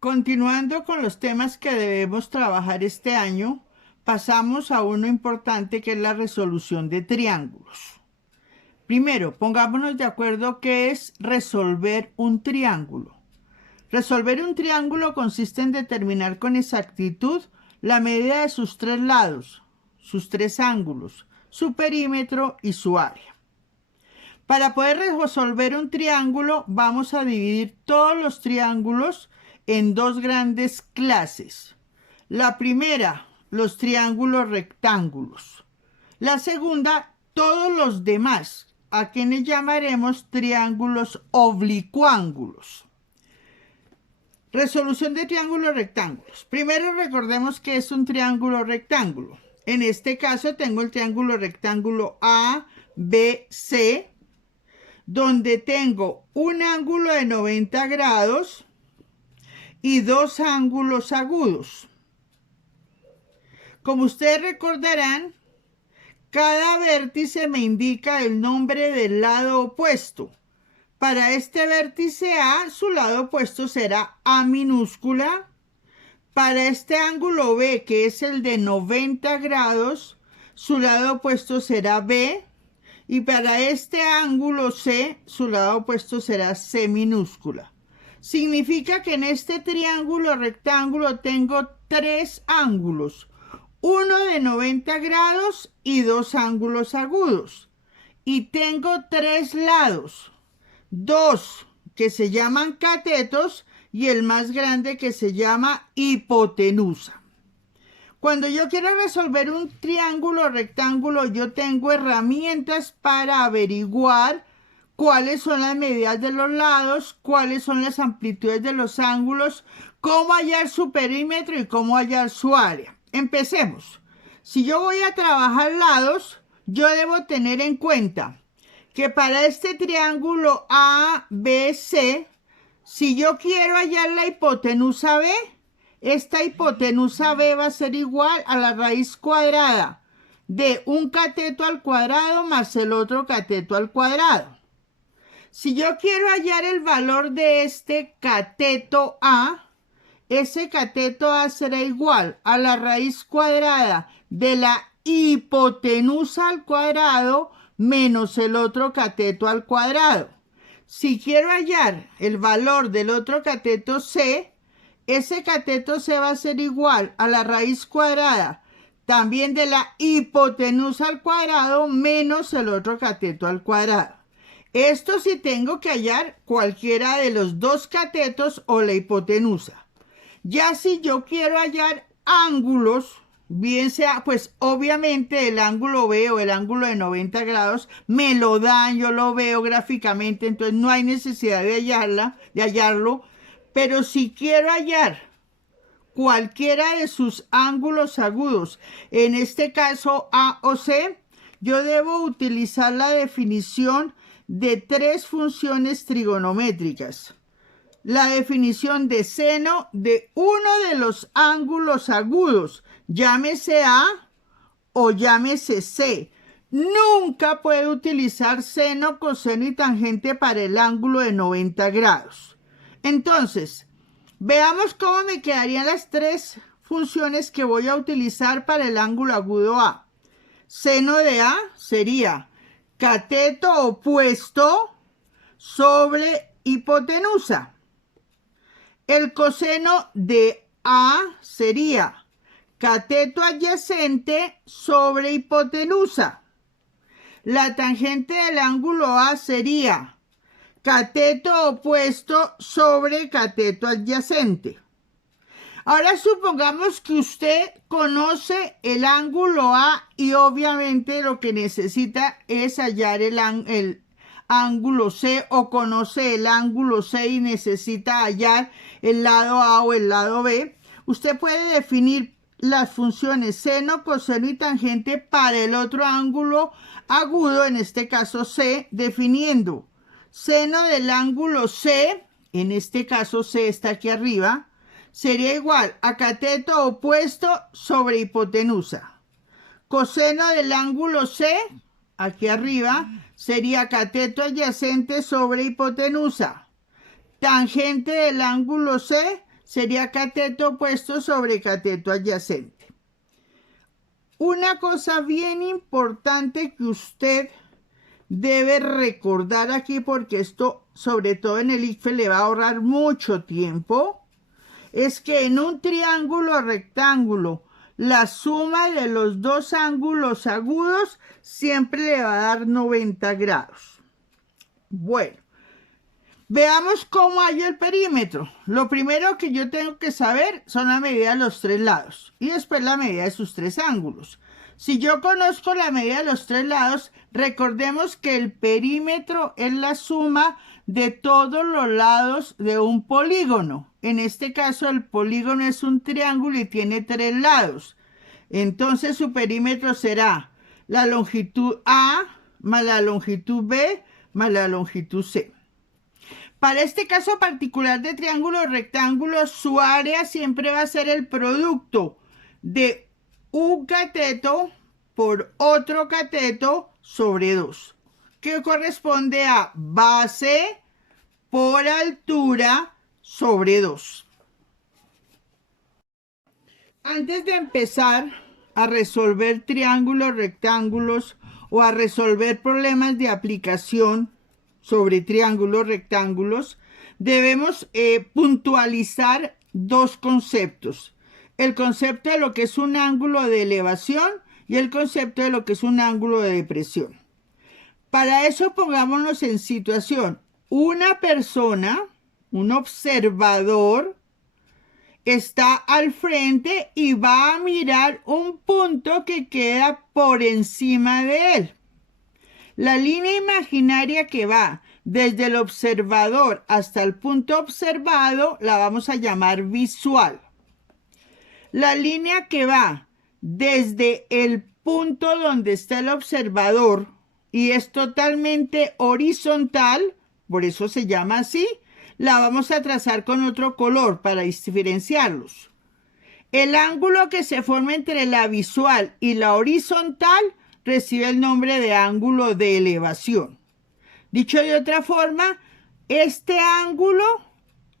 Continuando con los temas que debemos trabajar este año, pasamos a uno importante que es la resolución de triángulos. Primero, pongámonos de acuerdo qué es resolver un triángulo. Resolver un triángulo consiste en determinar con exactitud la medida de sus tres lados, sus tres ángulos, su perímetro y su área. Para poder resolver un triángulo, vamos a dividir todos los triángulos en dos grandes clases. La primera, los triángulos rectángulos. La segunda, todos los demás, a quienes llamaremos triángulos oblicuángulos. Resolución de triángulos rectángulos. Primero recordemos que es un triángulo rectángulo. En este caso tengo el triángulo rectángulo ABC, donde tengo un ángulo de 90 grados y dos ángulos agudos. Como ustedes recordarán, cada vértice me indica el nombre del lado opuesto. Para este vértice A, su lado opuesto será A minúscula. Para este ángulo B, que es el de 90 grados, su lado opuesto será B. Y para este ángulo C, su lado opuesto será C minúscula. Significa que en este triángulo rectángulo tengo tres ángulos, uno de 90 grados y dos ángulos agudos. Y tengo tres lados, dos que se llaman catetos y el más grande que se llama hipotenusa. Cuando yo quiero resolver un triángulo rectángulo, yo tengo herramientas para averiguar cuáles son las medidas de los lados, cuáles son las amplitudes de los ángulos, cómo hallar su perímetro y cómo hallar su área. Empecemos. Si yo voy a trabajar lados, yo debo tener en cuenta que para este triángulo ABC, si yo quiero hallar la hipotenusa B, esta hipotenusa B va a ser igual a la raíz cuadrada de un cateto al cuadrado más el otro cateto al cuadrado. Si yo quiero hallar el valor de este cateto A, ese cateto A será igual a la raíz cuadrada de la hipotenusa al cuadrado menos el otro cateto al cuadrado. Si quiero hallar el valor del otro cateto C, ese cateto C va a ser igual a la raíz cuadrada también de la hipotenusa al cuadrado menos el otro cateto al cuadrado. Esto sí tengo que hallar cualquiera de los dos catetos o la hipotenusa. Ya si yo quiero hallar ángulos, bien sea, pues obviamente el ángulo B o el ángulo de 90 grados me lo dan, yo lo veo gráficamente, entonces no hay necesidad de hallarlo. Pero si quiero hallar cualquiera de sus ángulos agudos, en este caso A o C, yo debo utilizar la definición de tres funciones trigonométricas. La definición de seno de uno de los ángulos agudos, llámese A o llámese C. Nunca puedo utilizar seno, coseno y tangente para el ángulo de 90 grados. Entonces, veamos cómo me quedarían las tres funciones que voy a utilizar para el ángulo agudo A. Seno de A sería cateto opuesto sobre hipotenusa. El coseno de A sería cateto adyacente sobre hipotenusa. La tangente del ángulo A sería cateto opuesto sobre cateto adyacente. Ahora supongamos que usted conoce el ángulo A y obviamente lo que necesita es hallar el ángulo C, o conoce el ángulo C y necesita hallar el lado A o el lado B. Usted puede definir las funciones seno, coseno y tangente para el otro ángulo agudo, en este caso C, definiendo seno del ángulo C, en este caso C está aquí arriba, sería igual a cateto opuesto sobre hipotenusa. Coseno del ángulo C, aquí arriba, sería cateto adyacente sobre hipotenusa. Tangente del ángulo C sería cateto opuesto sobre cateto adyacente. Una cosa bien importante que usted debe recordar aquí, porque esto, sobre todo en el ICFES, le va a ahorrar mucho tiempo, es que en un triángulo rectángulo, la suma de los dos ángulos agudos siempre le va a dar 90 grados. Bueno, veamos cómo hallo el perímetro. Lo primero que yo tengo que saber son la medida de los tres lados y después la medida de sus tres ángulos. Si yo conozco la medida de los tres lados, recordemos que el perímetro es la suma de todos los lados de un polígono. En este caso, el polígono es un triángulo y tiene tres lados. Entonces, su perímetro será la longitud A más la longitud B más la longitud C. Para este caso particular de triángulo rectángulo, su área siempre va a ser el producto de un cateto por otro cateto sobre 2, que corresponde a base por altura sobre 2. Antes de empezar a resolver triángulos, rectángulos o a resolver problemas de aplicación sobre triángulos, rectángulos, debemos puntualizar dos conceptos. El concepto de lo que es un ángulo de elevación y el concepto de lo que es un ángulo de depresión. Para eso pongámonos en situación. Una persona, un observador, está al frente y va a mirar un punto que queda por encima de él. La línea imaginaria que va desde el observador hasta el punto observado la vamos a llamar visual. La línea que va desde el punto donde está el observador y es totalmente horizontal, por eso se llama así, la vamos a trazar con otro color para diferenciarlos. El ángulo que se forma entre la visual y la horizontal recibe el nombre de ángulo de elevación. Dicho de otra forma, este ángulo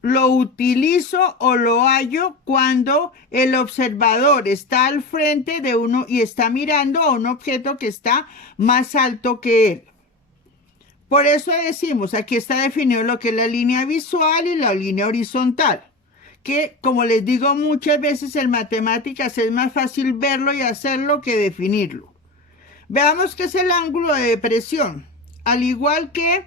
lo utilizo o lo hallo cuando el observador está al frente de uno y está mirando a un objeto que está más alto que él. Por eso decimos, aquí está definido lo que es la línea visual y la línea horizontal, que como les digo muchas veces en matemáticas es más fácil verlo y hacerlo que definirlo. Veamos qué es el ángulo de depresión. Al igual que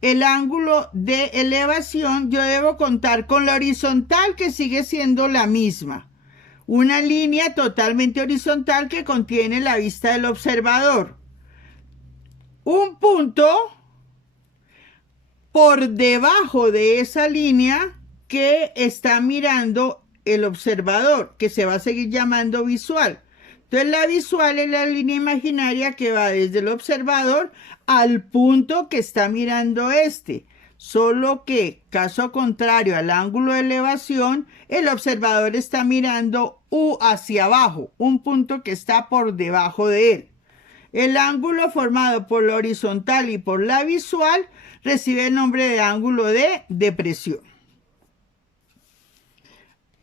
el ángulo de elevación, yo debo contar con la horizontal, que sigue siendo la misma. Una línea totalmente horizontal que contiene la vista del observador. Un punto por debajo de esa línea que está mirando el observador, que se va a seguir llamando visual. Entonces la visual es la línea imaginaria que va desde el observador al punto que está mirando este. Solo que, caso contrario al ángulo de elevación, el observador está mirando hacia abajo, un punto que está por debajo de él. El ángulo formado por la horizontal y por la visual recibe el nombre de ángulo de depresión.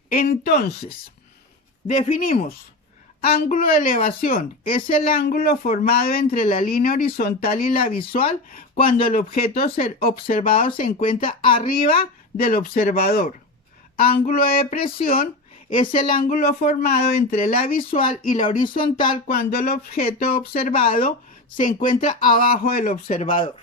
Entonces, definimos. Ángulo de elevación es el ángulo formado entre la línea horizontal y la visual cuando el objeto observado se encuentra arriba del observador. Ángulo de depresión es el ángulo formado entre la visual y la horizontal cuando el objeto observado se encuentra abajo del observador.